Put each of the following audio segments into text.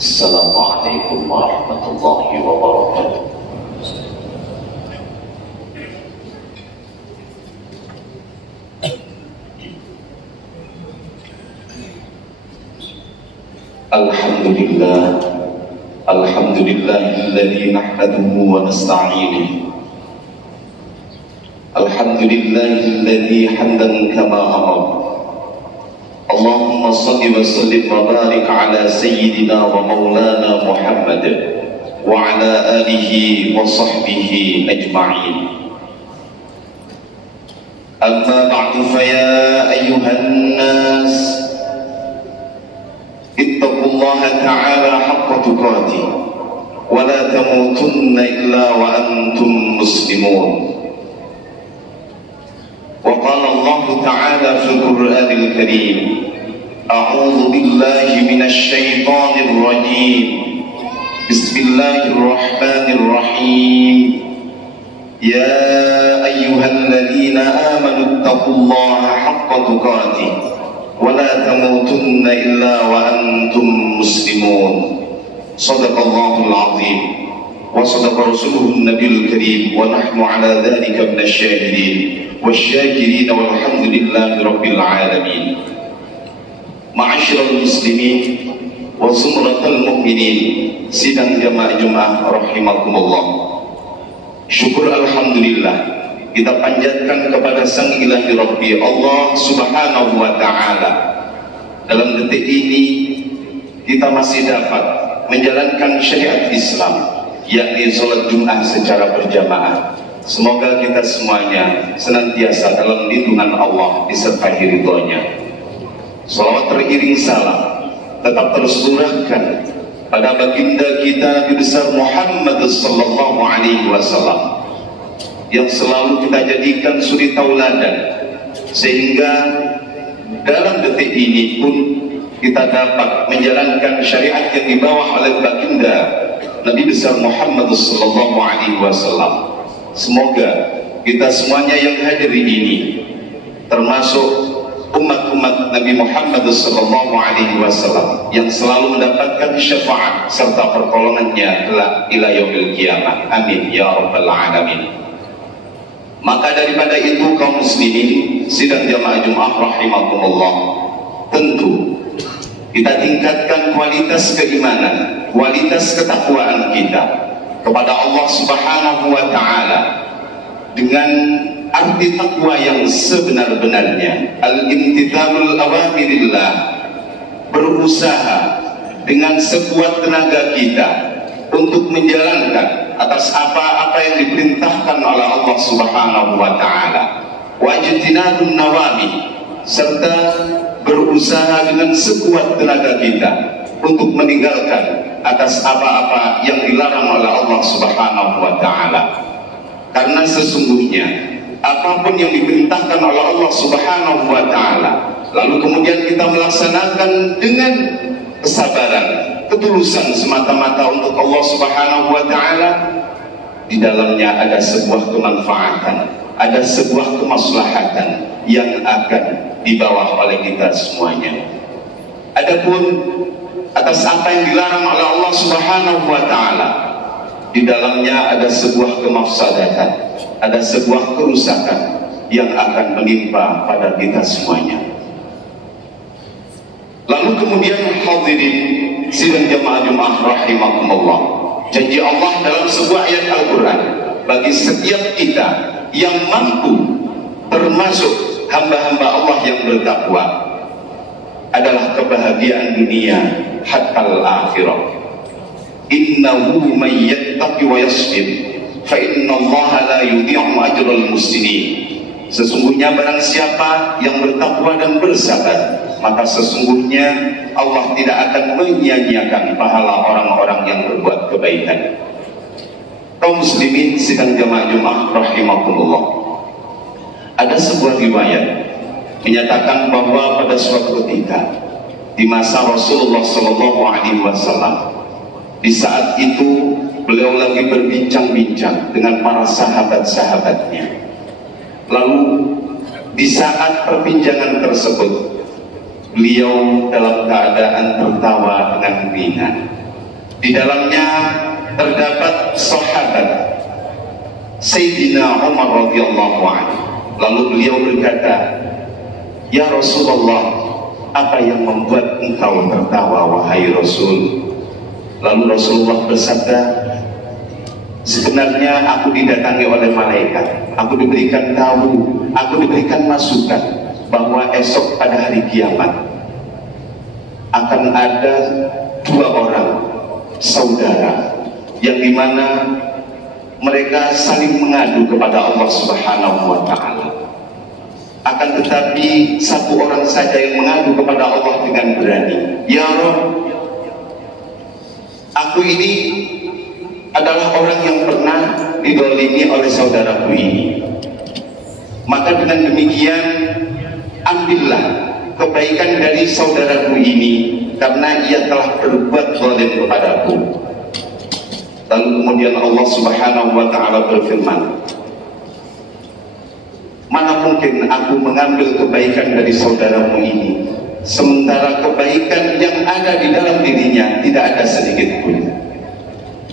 Assalamualaikum warahmatullahi wabarakatuh. Alhamdulillahilladzi nahmaduhu wa nasta'inuhu. Alhamdulillahilladzi hamdan kama amara. Allahumma salli wa sallim wa barik ala sayyidina wa maulana Muhammad wa ala alihi wa sahbihi ajma'in. Amma ba'du fa ya ayyuhan nas ittaqullaha ta'ala haqqa tuqatih wa la tamutunna illa wa antum muslimun. وقال الله تعالى في القرآن الكريم أعوذ بالله من الشيطان الرجيم بسم الله الرحمن الرحيم يا أيها الذين آمنوا اتقوا الله حق تقاته ولا تموتن إلا وأنتم مسلمون صدق الله العظيم وصدق رسوله النبي الكريم ونحن على ذلك من الشاهدين والشاكرين والحمد لله رب العالمين. Ma'asyiral muslimin wa zumratal mu'minin, sidang jamaah Jumat rahimakumullah. Syukur alhamdulillah kita panjatkan kepada Sang Ilahi Rabbi Allah Subhanahu wa taala. Dalam detik ini kita masih dapat menjalankan syariat Islam, yakni sholat Jumat secara berjamaah. Semoga kita semuanya senantiasa dalam lindungan Allah disertai ridhonya. Salawat teriring salam tetap terus curahkan pada baginda kita Nabi besar Muhammad sallallahu alaihi wasallam yang selalu kita jadikan suri tauladan, sehingga dalam detik ini pun kita dapat menjalankan syariat yang dibawa oleh baginda Nabi besar Muhammad sallallahu alaihi wasallam. Semoga kita semuanya yang hadir ini, termasuk umat-umat Nabi Muhammad sallallahu alaihi wasallam, yang selalu mendapatkan syafaat serta pertolongannya kelak ila yaumil qiyamah. Amin ya rabbal alamin. Maka daripada itu kaum muslimin sidang jamaah Jumat rahimakumullah, tentu kita tingkatkan kualitas keimanan, kualitas ketakwaan kita kepada Allah Subhanahu wa taala dengan arti takwa yang sebenar-benarnya. Al-imtithalul awamirillah, berusaha dengan sekuat tenaga kita untuk menjalankan atas apa-apa yang diperintahkan oleh Allah Subhanahu wa taala. Wajtinabun nawami, serta berusaha dengan sekuat tenaga kita untuk meninggalkan atas apa-apa yang dilarang oleh Allah Subhanahu wa taala. Karena sesungguhnya apapun yang diperintahkan oleh Allah Subhanahu wa taala lalu kemudian kita melaksanakan dengan kesabaran, ketulusan semata-mata untuk Allah Subhanahu wa taala, di dalamnya ada sebuah kemanfaatan, ada sebuah kemaslahatan yang akan dibawa oleh kita semuanya. Adapun atas apa yang dilarang oleh Allah Subhanahu wa taala, di dalamnya ada sebuah kemafsadatan, ada sebuah kerusakan yang akan menimpa pada kita semuanya. Lalu kemudian hadirin sidang jamaah Jumat rahimakumullah, janji Allah dalam sebuah ayat Al-Quran bagi setiap kita yang mampu, termasuk hamba-hamba Allah yang bertakwa, adalah kebahagiaan dunia hatta al-akhirah. Innahu man yattaqi wa yasbir fa innallaha la yudhi'u ajral muhsinin. Sesungguhnya barang siapa yang bertakwa dan bersabar, maka sesungguhnya Allah tidak akan menyia-nyiakan pahala orang-orang yang berbuat kebaikan. Kaum muslimin sidang jamaah Jumat rahimakumullah, ada sebuah riwayat menyatakan bahwa pada suatu ketika di masa Rasulullah sallallahu alaihi wasallam, di saat itu beliau lagi berbincang-bincang dengan para sahabat-sahabatnya. Lalu di saat perbincangan tersebut, beliau dalam keadaan tertawa dengan ringan. Di dalamnya terdapat sahabat Sayyidina Umar radhiyallahu anhu. Lalu beliau berkata, "Ya Rasulullah, apa yang membuat engkau tertawa wahai Rasul?" Lalu Rasulullah bersabda, "Sebenarnya aku didatangi oleh malaikat. Aku diberikan tahu, aku diberikan masukan bahwa esok pada hari kiamat akan ada dua orang saudara yang dimana mereka saling mengadu kepada Allah Subhanahu wa Ta'ala. Akan tetapi satu orang saja yang mengadu kepada Allah dengan berani, 'Ya Rabb, aku ini adalah orang yang pernah didolimi oleh saudaraku ini. Maka dengan demikian ambillah kebaikan dari saudaraku ini, karena ia telah berbuat zalim kepadaku.' Lalu kemudian Allah Subhanahu wa Ta'ala berfirman, 'Mana mungkin aku mengambil kebaikan dari saudaramu ini, sementara kebaikan yang ada di dalam dirinya tidak ada sedikit pun.'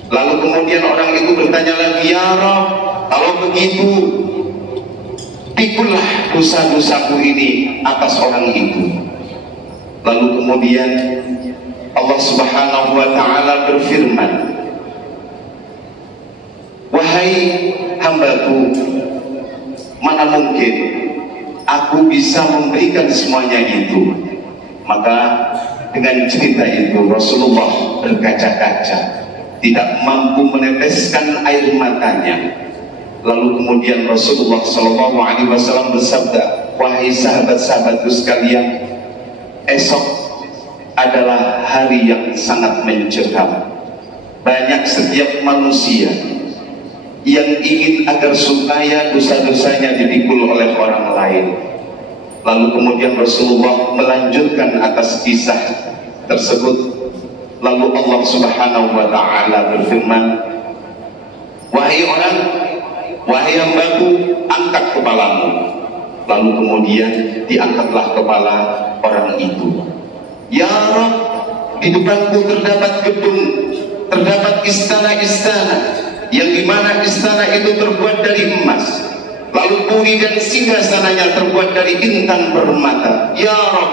Lalu kemudian orang itu bertanya lagi, 'Ya Rabb, kalau begitu pikulah dosa-dosaku ini atas orang itu.' Lalu kemudian Allah Subhanahu wa Ta'ala berfirman, 'Wahai hambaku, mana mungkin aku bisa memberikan semuanya itu.' Maka dengan cerita itu Rasulullah berkaca-kaca, tidak mampu meneteskan air matanya. Lalu kemudian Rasulullah SAW bersabda, 'Wahai sahabat-sahabatku sekalian, esok adalah hari yang sangat mencekam. Banyak setiap manusia yang ingin agar supaya dosa-dosanya dipikul oleh orang lain.' Lalu kemudian Rasulullah melanjutkan atas kisah tersebut. Lalu Allah Subhanahu wa Ta'ala berfirman, 'Wahai orang, wahai hambaku, angkat kepalamu.' Lalu kemudian diangkatlah kepala orang itu. 'Ya Rabb, di depanku terdapat gedung, terdapat istana-istana, yang dimana istana itu terbuat dari emas, lalu puri dan singgasananya terbuat dari intan permata. Ya Rabb,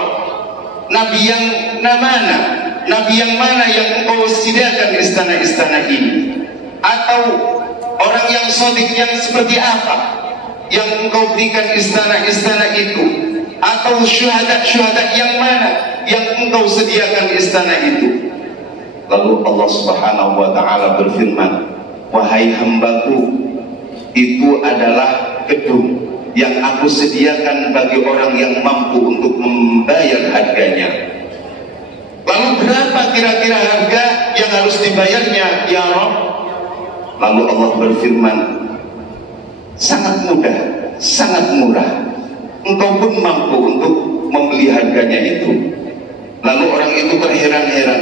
Nabi yang mana? Nabi yang mana yang engkau sediakan istana-istana ini? Atau orang yang sodik yang seperti apa yang engkau berikan istana-istana itu? Atau syuhada-syuhada yang mana yang engkau sediakan istana itu?' Lalu Allah Subhanahu wa Ta'ala berfirman, 'Wahai hambaku, itu adalah gedung yang aku sediakan bagi orang yang mampu untuk membayar harganya.' Lalu berapa kira-kira harga yang harus dibayarnya, ya Rabb? Lalu Allah berfirman, 'Sangat mudah, sangat murah. Engkau pun mampu untuk membeli harganya itu.' Lalu orang itu terheran-heran,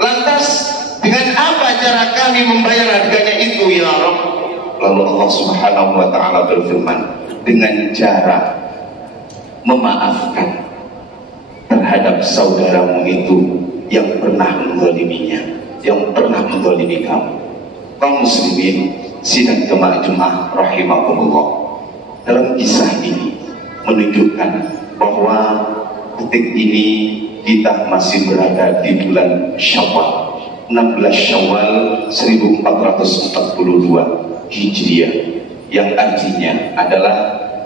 'Lantas dengan apa cara kami membayar harganya itu, ya Rabb?' Lalu Allah Subhanahu wa Ta'ala berfirman, 'Dengan cara memaafkan terhadap saudaramu itu yang pernah menzaliminya, yang pernah menzalimi kamu.' Kaum muslimin sidang jemaah Jumat rahimakumullah, dalam kisah ini menunjukkan bahwa detik ini kita masih berada di bulan Syawal, 16 Syawal 1442 Hijriah, yang artinya adalah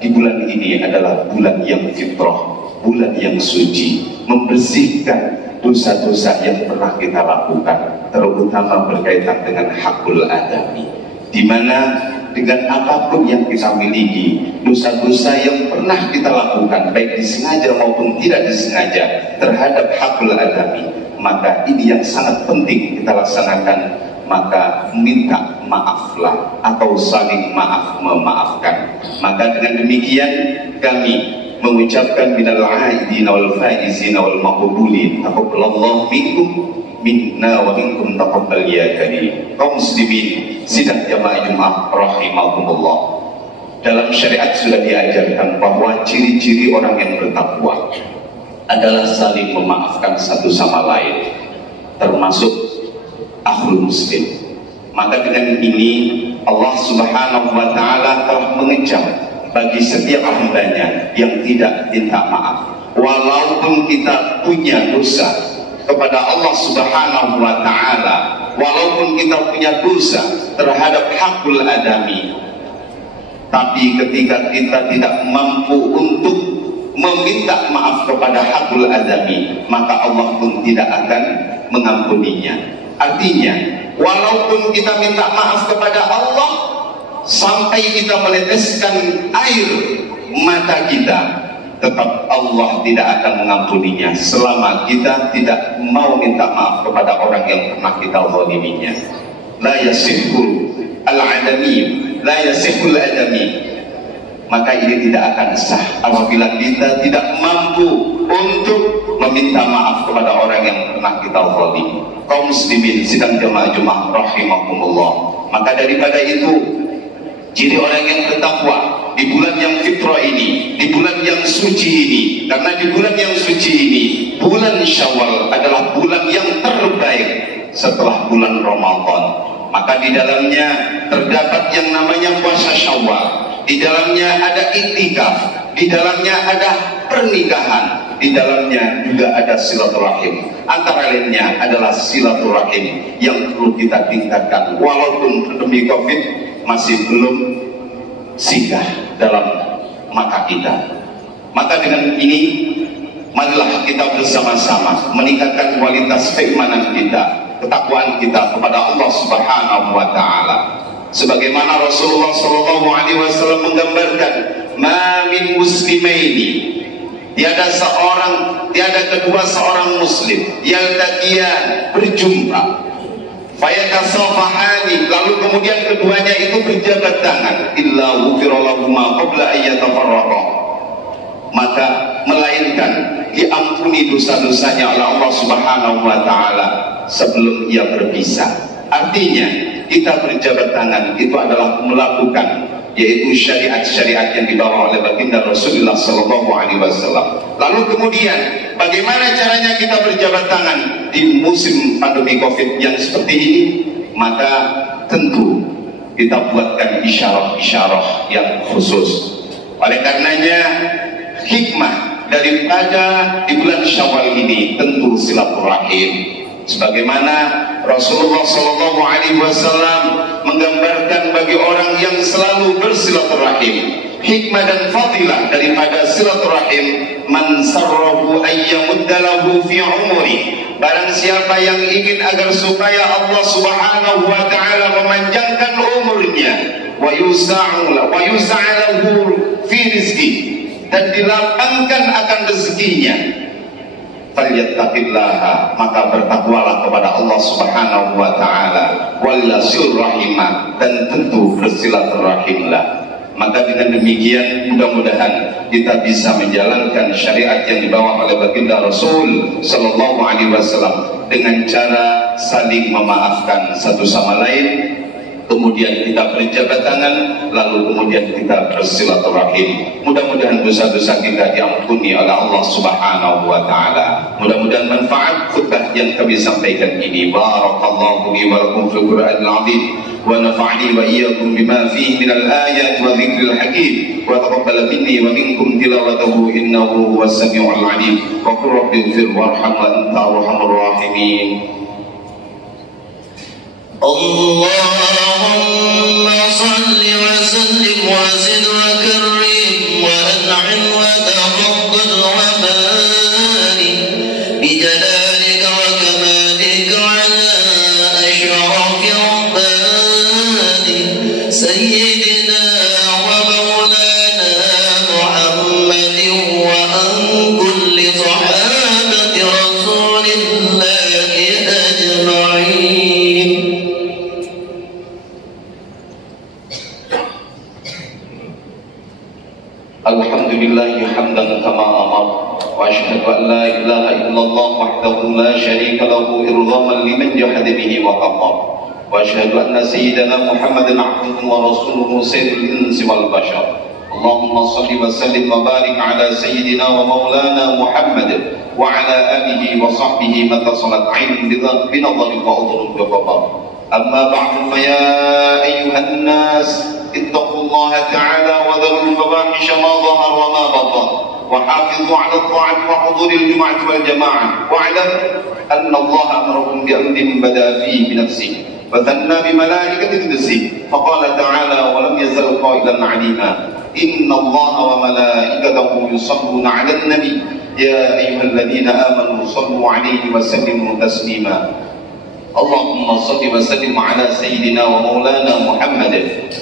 di bulan ini adalah bulan yang fitrah, bulan yang suci, membersihkan dosa-dosa yang pernah kita lakukan, terutama berkaitan dengan hakul adami, di mana dengan apapun yang kita miliki, dosa-dosa yang pernah kita lakukan, baik disengaja maupun tidak disengaja terhadap hakul adami, maka ini yang sangat penting kita laksanakan. Maka minta maaflah, atau saling maaf memaafkan. Maka dengan demikian kami mengucapkan minal aidin wal faizin wal maqbulin, taqabbalallahu minkum minna wa minkum taqabbal ya karim. Kaum muslimin sidang jamaah Jumat rahimakumullah, dalam syariat sudah diajarkan bahwa ciri-ciri orang yang bertakwa adalah saling memaafkan satu sama lain, termasuk akhul muslim. Maka dengan ini Allah Subhanahu wa Ta'ala telah mengecam bagi setiap hambanya yang tidak minta maaf. Walaupun kita punya dosa kepada Allah Subhanahu wa Ta'ala, walaupun kita punya dosa terhadap hakul adami, tapi ketika kita tidak mampu untuk meminta maaf kepada hakul adami, maka Allah pun tidak akan mengampuninya. Artinya, walaupun kita minta maaf kepada Allah sampai kita meneteskan air mata kita, tetap Allah tidak akan mengampuninya selama kita tidak mau minta maaf kepada orang yang pernah kita zaliminya. La yasihul al-adami, la yasihul adami. Maka ini tidak akan sah apabila kita tidak mampu untuk meminta maaf kepada orang yang pernah kita zalimi. Kaum muslimin sidang jamaah Jumat rahimakumullah. Maka daripada itu, ciri orang yang bertakwa di bulan yang fitrah ini, di bulan yang suci ini, karena di bulan yang suci ini, bulan Syawal adalah bulan yang terbaik setelah bulan Ramadan. Maka di dalamnya terdapat yang namanya puasa Syawal, di dalamnya ada iktikaf, di dalamnya ada pernikahan, di dalamnya juga ada silaturahim. Antara lainnya adalah silaturahim yang perlu kita tingkatkan walaupun pandemi Covid masih belum singgah dalam mata kita. Maka dengan ini, marilah kita bersama-sama meningkatkan kualitas keimanan kita, ketakwaan kita kepada Allah Subhanahu wa Ta'ala. Sebagaimana Rasulullah SAW menggambarkan, ma min muslimaini, tiada kedua seorang muslim yaltaqiyan, berjumpa, fayatasafahani, lalu kemudian keduanya itu berjabat tangan, illa ghufira lahuma qabla an yatafarraqa, maka melainkan diampuni dosa-dosanya oleh Allah Subhanahu wa Ta'ala sebelum ia berpisah. Artinya kita berjabat tangan itu adalah melakukan yaitu syariat-syariat yang dibawa oleh baginda Rasulullah SAW. Lalu kemudian bagaimana caranya kita berjabat tangan di musim pandemi Covid yang seperti ini? Maka tentu kita buatkan isyarah-isyarah yang khusus. Oleh karenanya hikmah daripada di bulan Syawal ini tentu silaturahim. Sebagaimana Rasulullah SAW menggambarkan bagi orang yang selalu bersilaturahim, hikmah dan fadilah daripada silaturahim, man sarrahu ayyamuddalahu fi umri, barang siapa yang ingin agar supaya Allah Subhanahu wa Ta'ala memanjangkan umurnya, wa yusa'alahu fi rizki, dan dilapangkan akan rezekinya, falyattaqillaha, maka bertakwalah kepada Allah Subhanahu wa Ta'ala, wal yasil rahimah, dan tentu bersilaturahimlah. Maka dengan demikian mudah-mudahan kita bisa menjalankan syariat yang dibawa oleh baginda Rasul sallallahu alaihi wasallam dengan cara saling memaafkan satu sama lain, kemudian kita berjabat tangan, lalu kemudian kita bersilaturahim. Mudah-mudahan dosa-dosa kita diampuni oleh Allah Subhanahu wa Ta'ala. Mudah-mudahan manfaat khutbah yang kami sampaikan ini. Barakallahu li wa lakum fil Qur'anil 'azim wa nafa'ani wa iyyakum bima fihi minal ayati wa dzikril hakim wa taqabbal minni wa minkum tilawatahu innahu huwas samiul 'alim. Wa qur rabbi ighfir warham wa anta arhamur rahimin. اللهم صل وسلم وزد وكرم وأنعم وتفضل وبارك بجلالك وكمالك على أشرف عبادك سيدنا ومولانا محمد وعن كل صحابة رسول الله أجمعين. Alhamdulillahi hamdan kama amar wa asyhadu an la ilaha illallah wahdahu la syarika lahu irghaman liman jahada bihi wa kafar wa asyhadu anna sayyidana Muhammadan abduhu wa rasuluhu sayyidul insi wal bashar. اللهم صل وسلم وبارك على سيدنا ومولانا محمد وعلى آله وصحبه ما اتصلت عين بنظر وأذن بخبر. أما بعد فيا أيها الناس اتقوا الله تعالى وذروا الفواحش ما ظهر وما بطن وحافظوا على الطاعة وحضور الجمعة والجماعة واعلم أن الله أمركم بأمر بدأ فيه بنفسه وثنى بملائكة قدسه فقال تعالى ولم يزل قائلا عليما إن الله وملائكته يصلون على النبي يا أيها الذين آمنوا صلوا عليه وسلموا تسليما. اللهم صل وسلم على سيدنا ومولانا محمد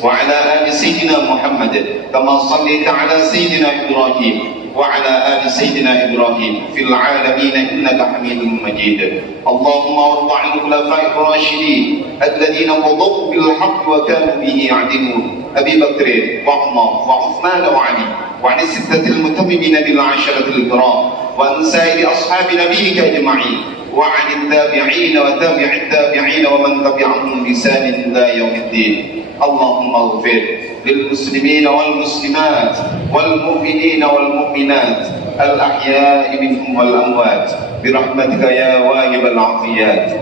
وعلى آل سيدنا محمد كما صليت على سيدنا إبراهيم وعلى آل سيدنا إبراهيم في العالمين إنك حميد مجيد. اللهم وارض عن الخلفاء الراشدين الذين قضوا بالحق وكانوا به يعدلون أبي بكر وعمر وعثمان وعلي وعن الستة المتممين بالعشرة الكرام وعن سائر أصحاب نبيك أجمعين وعن التابعين وتابع التابعين ومن تبعهم بإحسان إلى يوم الدين. اللهم اغفر للمسلمين والمسلمات والمؤمنين والمؤمنات الأحياء منهم والأموات برحمتك يا واهب العطيات.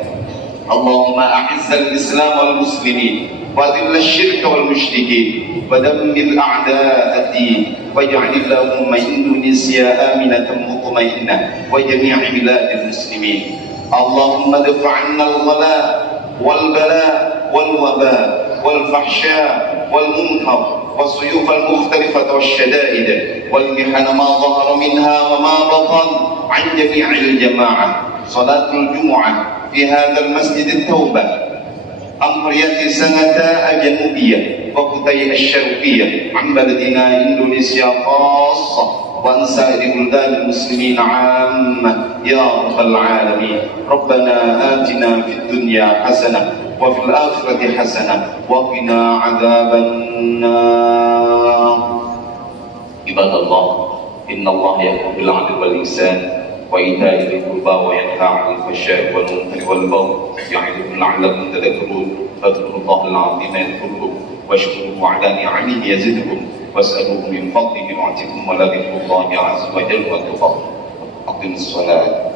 اللهم أعز الإسلام والمسلمين وأذل الشرك والمشركين ودمر أعداء الدين واجعل اللهم إندونيسيا آمنة مطمئنة وجميع بلاد المسلمين. اللهم ادفع عنا الغلاء والبلاء والوباء والفحشاء والمنكر والسيوف المختلفة والشدائد والمحن ما ظهر منها وما بطن عن جميع الجماعة. صلاة الجمعة في هذا المسجد التوبة أمرية سنة الجنوبية وكتي الشرقية عن بلدنا إندونيسيا خاصة وعن سائر بلدان المسلمين عامة يا رب العالمين. ربنا آتنا في الدنيا حسنة وفي الآخرة حسنة وقنا عذاب النار. عباد الله إن الله يأمر بالعدل والإحسان وإيتاء ذي القربى وينهى عن الفحشاء والمنكر والبغي يعظكم لعلكم تذكرون. فاذكروا الله العظيم يذكركم واشكروه على نعمه يزدكم واسألوه من فضله يعطكم ولذكر الله عز وجل أكبر. أقم الصلاة.